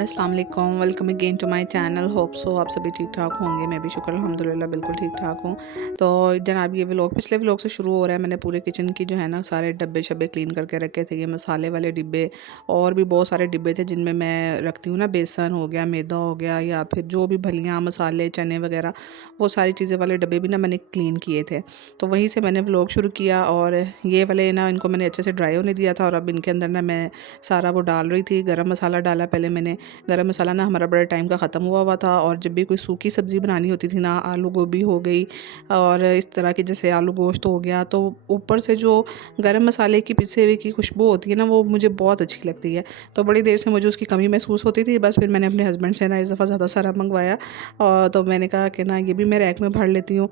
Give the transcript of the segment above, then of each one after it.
अस्सलाम वालेकुम, welcome again to my channel. Hope so आप सभी ठीक ठाक होंगे। मैं भी शुक्र अल्हम्दुलिल्लाह बिल्कुल ठीक ठाक हूँ। तो जनाब ये व्लॉग पिछले व्लॉग से शुरू हो रहा है। मैंने पूरे किचन की जो है ना सारे डब्बे शब्बे क्लीन करके रखे थे। ये मसाले वाले डिब्बे और भी बहुत सारे डिब्बे थे जिनमें मैं रखती हूँ ना, बेसन हो गया, मैदा हो गया, या फिर जो भी फलियाँ मसाले चने वगैरह, वो सारी चीज़ें वाले डब्बे भी ना मैंने क्लीन किए थे। तो वहीं से मैंने व्लॉग शुरू किया और ये वाले ना इनको मैंने अच्छे से ड्राई होने दिया था और अब इनके अंदर ना मैं सारा वो डाल रही थी। गरम मसाला डाला पहले मैंने। गरम मसाला ना हमारा बड़े टाइम का ख़त्म हुआ हुआ था और जब भी कोई सूखी सब्ज़ी बनानी होती थी ना, आलू गोभी हो गई और इस तरह की, जैसे आलू गोश्त हो गया, तो ऊपर से जो गरम मसाले की पिसे हुए की खुशबू होती है ना, वो मुझे बहुत अच्छी लगती है। तो बड़ी देर से मुझे उसकी कमी महसूस होती थी। बस फिर मैंने अपने हस्बैंड से ना इस दफ़ा ज़्यादा सारा मंगवाया और तो मैंने कहा कि ना ये भी मैं रैक में भर लेती हूँ।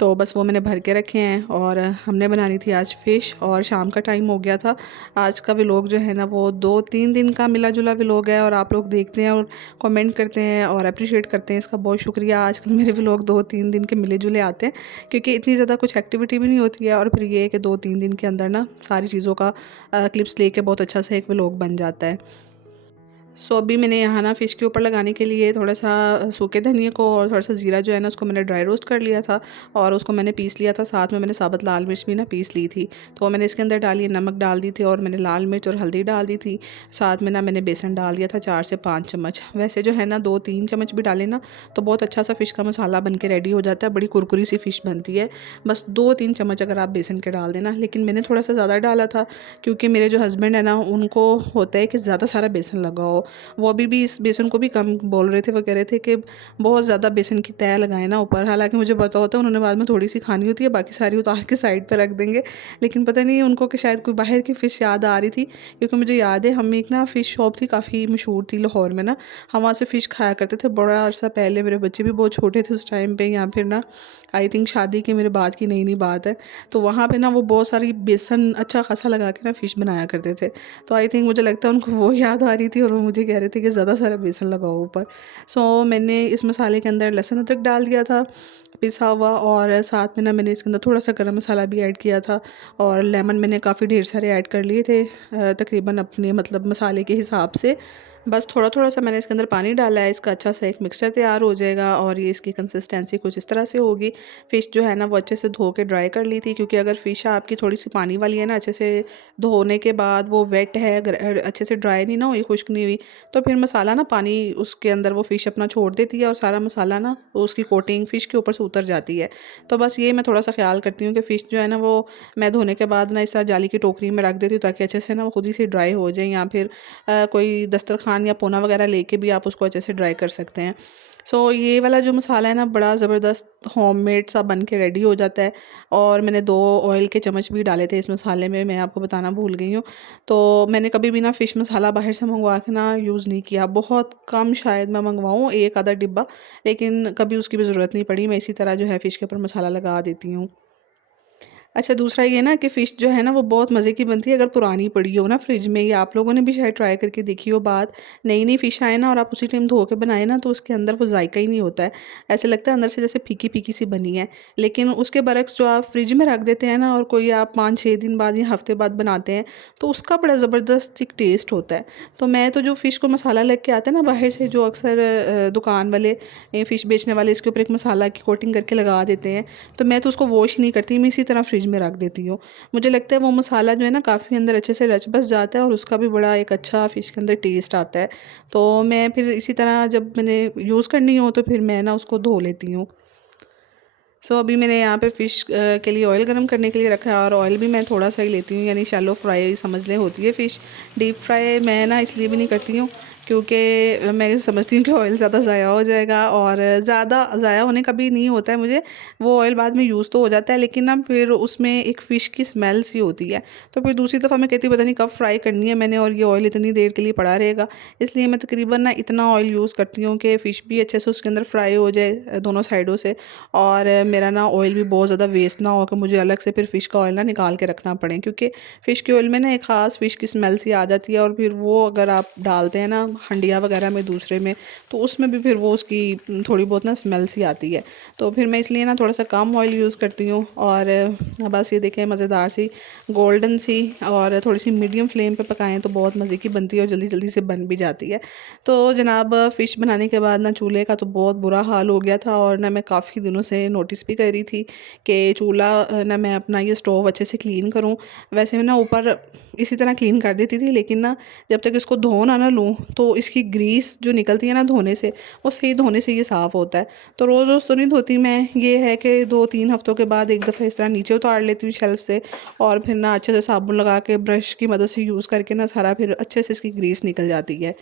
तो बस वो मैंने भर के रखे हैं और हमने बनानी थी आज फ़िश और शाम का टाइम हो गया था। आज का व्लॉग जो है ना वो 2-3 दिन का मिला-जुला व्लॉग है और आप लोग देखते हैं और कमेंट करते हैं और अप्रिशिएट करते हैं, इसका बहुत शुक्रिया। आजकल मेरे व्लॉग 2-3 दिन के मिले-जुले आते हैं क्योंकि इतनी ज़्यादा कुछ एक्टिविटी भी नहीं होती है और फिर ये है कि 2-3 दिन के अंदर ना सारी चीज़ों का क्लिप्स लेके बहुत अच्छा सा एक व्लॉग बन जाता है। सो अभी मैंने यहाँ ना फ़िश के ऊपर लगाने के लिए थोड़ा सा सूखे धनिए को और थोड़ा सा ज़ीरा जो है ना उसको मैंने ड्राई रोस्ट कर लिया था और उसको मैंने पीस लिया था। साथ में मैंने साबुत लाल मिर्च भी ना पीस ली थी, तो मैंने इसके अंदर डाली, नमक डाल दी थी और मैंने लाल मिर्च और हल्दी डाल दी थी। साथ में ना मैंने बेसन डाल दिया था 4 से 5 चम्मच। वैसे जो है ना 2-3 चम्मच भी डालें ना तो बहुत अच्छा सा फ़िश का मसाला बन के रेडी हो जाता है, बड़ी कुरकुरी सी फ़िश बनती है। बस 2-3 चम्मच अगर आप बेसन के डाल देना, लेकिन मैंने थोड़ा सा ज़्यादा डाला था क्योंकि मेरे जो हस्बैंड है ना उनको होता है कि ज़्यादा सारा बेसन लगाओ। वो अभी भी इस बेसन को भी कम बोल रहे थे। वो कह रहे थे कि बहुत ज़्यादा बेसन की तह लगाएँ ना ऊपर, हालाँकि मुझे पता होता है उन्होंने बाद में थोड़ी-सी खानी होती है, बाकी सारी उतार के साइड पे रख देंगे। लेकिन पता नहीं उनको कि शायद कोई बाहर की फ़िश याद आ रही थी, क्योंकि मुझे याद है हम एक ना फ़िश शॉप थी, काफ़ी मशहूर थी लाहौर में ना, हम वहाँ से फ़िश खाया करते थे बड़ा अरसा पहले। मेरे बच्चे भी बहुत छोटे थे उस टाइम पे, या फिर ना आई थिंक शादी के मेरे बाद की नई-नई बात है। तो वहाँ पे ना वो बहुत सारी बेसन अच्छा खासा लगा के ना फ़िश बनाया करते थे। तो आई थिंक मुझे लगता है उनको वो याद आ रही थी और वो मुझे कह रहे थे कि ज़्यादा सारा बेसन लगाओ ऊपर। सो मैंने इस मसाले के अंदर लहसुन अदरक डाल दिया था पिसा हुआ और साथ में ना मैंने इसके अंदर थोड़ा-सा गरम मसाला भी ऐड किया था और लेमन मैंने काफ़ी ढेर सारे ऐड कर लिए थे, तकरीबन अपने मतलब मसाले के हिसाब से। बस थोड़ा-थोड़ा सा मैंने इसके अंदर पानी डाला है, इसका अच्छा सा एक मिक्सचर तैयार हो जाएगा और ये इसकी कंसिस्टेंसी कुछ इस तरह से होगी। फ़िश जो है ना वो अच्छे से धो के ड्राई कर ली थी, क्योंकि अगर फ़िश आपकी थोड़ी-सी पानी वाली है ना, अच्छे से धोने के बाद वो वेट है, अच्छे से ड्राई नहीं ना हुई, खुश्क नहीं हुई, तो फिर मसाला ना पानी उसके अंदर वो फ़िश अपना छोड़ देती है और सारा मसाला ना उसकी कोटिंग फ़िश के ऊपर से उतर जाती है। तो बस ये मैं थोड़ा-सा ख़्याल करती हूँ कि फ़िश जो है ना वो मैं धोने के बाद ना इस तरह जाली की टोकरी में रख देती हूँ ताकि अच्छे से ना वो खुद ही से ड्राई हो जाए, या फिर कोई दस्तरखान या पोना वगैरह लेके भी आप उसको अच्छे से ड्राई कर सकते हैं। सो ये वाला जो मसाला है ना बड़ा ज़बरदस्त होममेड सा बन के रेडी हो जाता है और मैंने 2 ऑयल के चम्मच भी डाले थे इस मसाले में, मैं आपको बताना भूल गई हूँ। तो मैंने कभी भी ना फ़िश मसाला बाहर से मँगवा के ना यूज़ नहीं किया, बहुत कम शायद मैं मँगवाऊँ 1 आधा डिब्बा, लेकिन कभी उसकी भी ज़रूरत नहीं पड़ी। मैं इसी तरह जो है फ़िश के ऊपर मसाला लगा देती हूँ। अच्छा, दूसरा ये ना कि फ़िश जो है ना वो बहुत मज़े की बनती है अगर पुरानी पड़ी हो ना फ्रिज में, या आप लोगों ने भी शायद ट्राई करके देखी हो बात। नई-नई फ़िश आए ना और आप उसी टाइम धो के बनाए ना तो उसके अंदर वो जायका ही नहीं होता है। ऐसे लगता है अंदर से जैसे फीकी-फीकी सी बनी है। लेकिन उसके बरक्स जो आप फ्रिज में रख देते हैं ना और कोई आप 5-6 दिन बाद या हफ़्ते बाद बनाते हैं, तो उसका बड़ा ज़बरदस्त एक टेस्ट होता है। तो मैं तो जो फ़िश को मसाला लेके आता है ना बाहर से, जो अक्सर दुकान वाले फ़िश बेचने वाले इसके ऊपर एक मसाला की कोटिंग करके लगा देते हैं, तो मैं तो उसको वॉश ही नहीं करती, मैं इसी तरह फ्रिज में रख देती हूँ। मुझे लगता है वो मसाला जो है ना काफ़ी अंदर अच्छे से रच बस जाता है और उसका भी बड़ा एक अच्छा फ़िश के अंदर टेस्ट आता है। तो मैं फिर इसी तरह जब मैंने यूज़ करनी हो तो फिर मैं ना उसको धो लेती हूँ। सो अभी मैंने यहाँ पे फ़िश के लिए ऑयल गरम करने के लिए रखा है और ऑयल भी मैं थोड़ा-सा ही लेती हूँ, यानी शैलो फ्राई समझ लें होती है फ़िश। डीप फ्राई मैं ना इसलिए भी नहीं करती हूँ क्योंकि मैं समझती हूँ कि ऑयल ज़्यादा ज़ाया हो जाएगा और ज़्यादा ज़ाया होने का भी नहीं होता है मुझे। वो ऑयल बाद में यूज़ तो हो जाता है, लेकिन ना फिर उसमें एक फ़िश की स्मेल सी होती है। तो फिर दूसरी दफ़ा मैं कहती हूँ पता नहीं कब फ्राई करनी है मैंने और ये ऑयल इतनी देर के लिए पड़ा रहेगा। इसलिए मैं तकरीबन ना इतना ऑयल यूज़ करती हूँ कि फ़िश भी अच्छे से उसके अंदर फ्राई हो जाए दोनों साइडों से, और मेरा ना ऑयल भी बहुत ज़्यादा वेस्ट ना हो कि मुझे अलग से फिर फ़िश का ऑयल ना निकाल के रखना पड़े, क्योंकि फ़िश के ऑयल में ना एक ख़ास फ़िश की स्मेल सी आ जाती है और फिर वो अगर आप डालते हैं ना हंडिया वगैरह में दूसरे में, तो उसमें भी फिर वो उसकी थोड़ी बहुत ना स्मेल सी आती है। तो फिर मैं इसलिए ना थोड़ा सा कम ऑयल यूज़ करती हूँ। और बस ये देखें मज़ेदार सी गोल्डन सी, और थोड़ी सी मीडियम फ्लेम पे पकाएं तो बहुत मज़े की बनती है और जल्दी जल्दी से बन भी जाती है। तो जनाब फ़िश बनाने के बाद ना चूल्हे का तो बहुत बुरा हाल हो गया था, और ना मैं काफ़ी दिनों से नोटिस भी कर रही थी कि चूल्हा ना मैं अपना ये स्टोव अच्छे से क्लीन करूँ। वैसे मैं ना ऊपर इसी तरह क्लीन कर देती थी, लेकिन ना जब तक इसको धो ना लूँ तो इसकी ग्रीस जो निकलती है ना धोने से, वो सही धोने से ये साफ़ होता है। तो रोज़ रोज़ तो नहीं धोती मैं, ये है कि 2-3 हफ्तों के बाद एक दफ़ा इस तरह नीचे उतार लेती हूँ शेल्फ़ से, और फिर ना अच्छे से साबुन लगा के ब्रश की मदद से यूज़ करके ना सारा फिर अच्छे से इसकी ग्रीस निकल जाती है।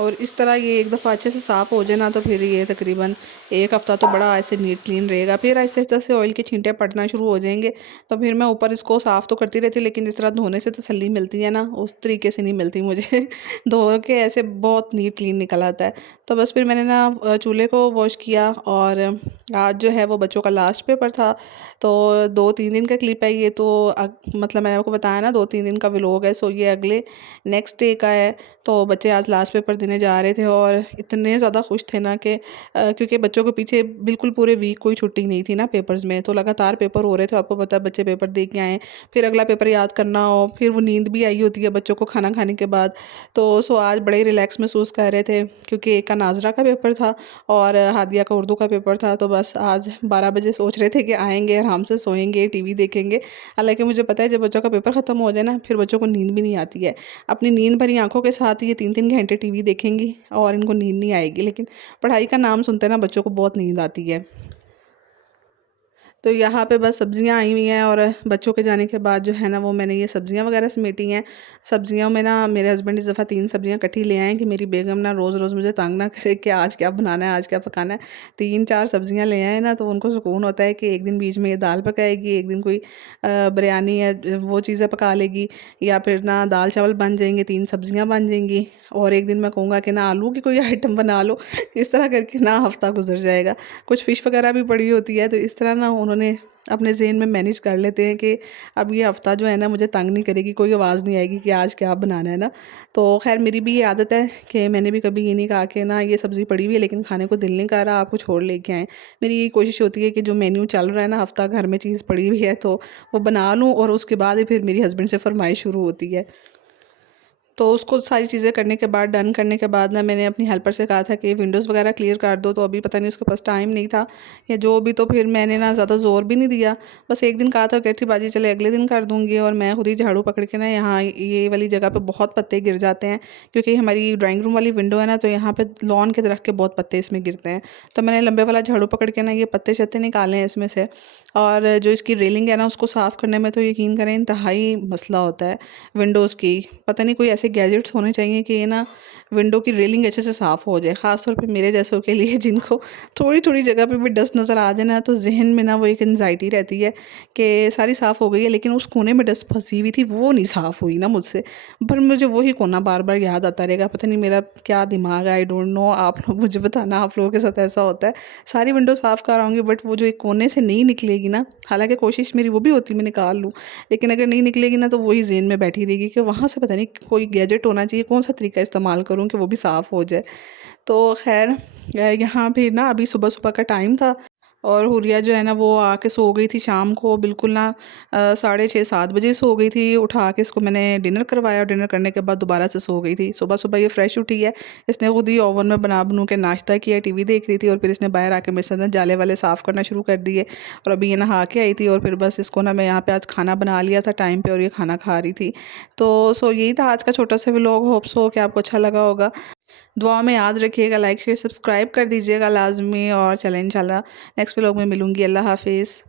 और इस तरह ये एक दफ़ा अच्छे से साफ़ हो जाए ना, तो फिर ये तकरीबन 1 हफ़्ता तो बड़ा ऐसे नीट क्लीन रहेगा। फिर आहिस्ता-आहिस्ता से ऑयल के छींटे पड़ना शुरू हो जाएँगे, तो फिर मैं ऊपर इसको साफ़ तो करती रहती हूँ, लेकिन जिस तरह धोने से तसल्ली मिलती है ना, उस तरीके से नहीं मिलती मुझे। धो के ऐसे बहुत नीट क्लीन निकल आता है। तो बस फिर मैंने ना चूल्हे को वॉश किया, और आज जो है वो बच्चों का लास्ट पेपर था। तो 2-3 दिन का क्लिप है ये, तो मतलब मैंने आपको बताया ना 2-3 दिन का व्लॉग है, सो ये अगले नेक्स्ट डे का है। तो बच्चे आज लास्ट पेपर देने जा रहे थे, और इतने ज़्यादा खुश थे ना कि क्योंकि बच्चों के पीछे बिल्कुल पूरे वीक कोई छुट्टी नहीं थी ना पेपर्स में, तो लगातार पेपर हो रहे थे। आपको पता है बच्चे पेपर दे के आए, फिर अगला पेपर याद करना हो, फिर वो नींद भी आई होती है बच्चों को खाना खाने के बाद। तो सो आज बड़े ही रिलैक्स महसूस कर रहे थे, क्योंकि एक का नाज़रा का पेपर था और हादिया का उर्दू का पेपर था। तो बस आज 12 बजे सोच रहे थे कि आएँगे, आराम से सोएँगे, टीवी देखेंगे। हालाँकि मुझे पता है जब बच्चों का पेपर ख़त्म हो जाए ना, फिर बच्चों को नींद भी नहीं आती है। अपनी नींद भरी आँखों के साथ ये 3-3 घंटे टीवी देखेंगी और इनको नींद नहीं आएगी, लेकिन पढ़ाई का नाम सुनते ना बच्चों को बहुत नींद आती है। तो यहाँ पे बस सब्जियाँ आई हुई हैं, और बच्चों के जाने के बाद जो है ना वो मैंने ये सब्जियाँ वगैरह समेटी हैं। सब्जियों में ना मेरे हस्बैंड इस दफ़ा 3 सब्जियाँ इकट्ठी ले आए हैं कि मेरी बेगम ना रोज़-रोज़ मुझे तंग ना करे कि आज क्या बनाना है, आज क्या पकाना है। 3-4 सब्जियाँ ले आए ना, तो उनको सुकून होता है कि एक दिन बीच में ये दाल पकाएगी, एक दिन कोई बिरयानी या वो चीज़ें पका लेगी, या फिर ना दाल-चावल बन जाएँगे, 3 सब्जियाँ बन जाएँगी, और एक दिन मैं कहूँगा कि ना आलू की कोई आइटम बना लो। इस तरह करके ना हफ़्ता गुज़र जाएगा। कुछ फ़िश वगैरह भी पड़ी होती है, तो इस तरह ना उन्होंने अपने ज़हन में मैनेज कर लेते हैं कि अब ये हफ़्ता जो है ना मुझे तंग नहीं करेगी, कोई आवाज़ नहीं आएगी कि आज क्या बनाना है ना। तो ख़ैर मेरी भी ये आदत है कि मैंने भी कभी ये नहीं कहा कि ना ये सब्ज़ी पड़ी हुई है लेकिन खाने को दिल नहीं कर रहा, आप कुछ और लेके आएँ। मेरी यही कोशिश होती है कि जो मेन्यू चल रहा है ना हफ़्ता, घर में चीज़ पड़ी हुई है तो वो बना लूँ, और उसके बाद ही फिर मेरी हस्बैंड से फ़रमाइश शुरू होती है। तो उसको सारी चीज़ें करने के बाद, डन करने के बाद ना मैंने अपनी हेल्पर से कहा था कि विंडोज़ वगैरह क्लियर कर दो, तो अभी पता नहीं उसके पास टाइम नहीं था या जो भी, तो फिर मैंने ना ज़्यादा ज़ोर भी नहीं दिया। बस एक दिन कहा था, कहती बाजी चले अगले दिन कर दूँगी, और मैं खुद ही झाड़ू पकड़ के ना यहाँ ये वाली जगह पे बहुत पत्ते गिर जाते हैं, क्योंकि हमारी ड्राइंग रूम वाली विंडो है ना, तो यहाँ पे लॉन के दरख्त के बहुत पत्ते इसमें गिरते हैं। तो मैंने लंबे वाला झाड़ू पकड़ के ना ये पत्ते-शत्ते निकाले हैं इसमें से, और जो इसकी रेलिंग है ना उसको साफ़ करने में तो यकीन करें इंतहाई मसला होता है विंडोज़ की। पता नहीं कोई ऐसे गैजेट्स होने चाहिए कि ये ना विंडो की रेलिंग अच्छे से साफ़ हो जाए, ख़ास तौर पे मेरे जैसों के लिए जिनको थोड़ी-थोड़ी जगह पे भी डस्ट नज़र आ जाए ना, तो ज़हन में ना वो एक एंग्ज़ायटी रहती है कि सारी साफ़ हो गई है लेकिन उस कोने में डस्ट फँसी हुई थी, वो नहीं साफ़ हुई ना मुझसे। पर मुझे वही कोना बार-बार याद आता रहेगा, पता नहीं मेरा क्या दिमाग है, आई डोंट नो। आप लोग मुझे बताना, आप लोगों के साथ ऐसा होता है? सारी विंडो साफ़ कराऊँगी बट वो जो एक कोने से नहीं निकलेगी ना, हालाँकि कोशिश मेरी वो भी होती है मैं निकाल लूँ, लेकिन अगर नहीं निकलेगी ना तो वही ज़हन में बैठी रहेगी कि वहाँ से पता नहीं कोई गैजेट होना चाहिए, कौन-सा तरीका इस्तेमाल करूँ कि वो भी साफ़ हो जाए। तो ख़ैर यहाँ पे ना अभी सुबह-सुबह का टाइम था, और हुरिया जो है ना वो आके सो गई थी शाम को बिल्कुल ना, साढ़े 6-7 बजे सो गई थी। उठा के इसको मैंने डिनर करवाया, और डिनर करने के बाद दोबारा से सो गई थी। सुबह-सुबह ये फ्रेश उठी है, इसने खुद ही ओवन में बना-बनू के नाश्ता किया, टीवी देख रही थी, और फिर इसने बाहर आके मेरे साथ ना जाले वाले साफ़ करना शुरू कर दिए, और अभी ये नहा के आई थी, और फिर बस इसको ना मैं यहाँ पे आज खाना बना लिया था टाइम पे, और ये खाना खा रही थी। तो सो यही था आज का छोटा-सा व्लॉग, होप सो कि आपको अच्छा लगा होगा। दुआ में याद रखिएगा, लाइक शेयर सब्सक्राइब कर दीजिएगा लाज़मी, और चलें इंशाल्लाह नेक्स्ट व्लॉग में मिलूँगी। अल्लाह हाफ़िज़।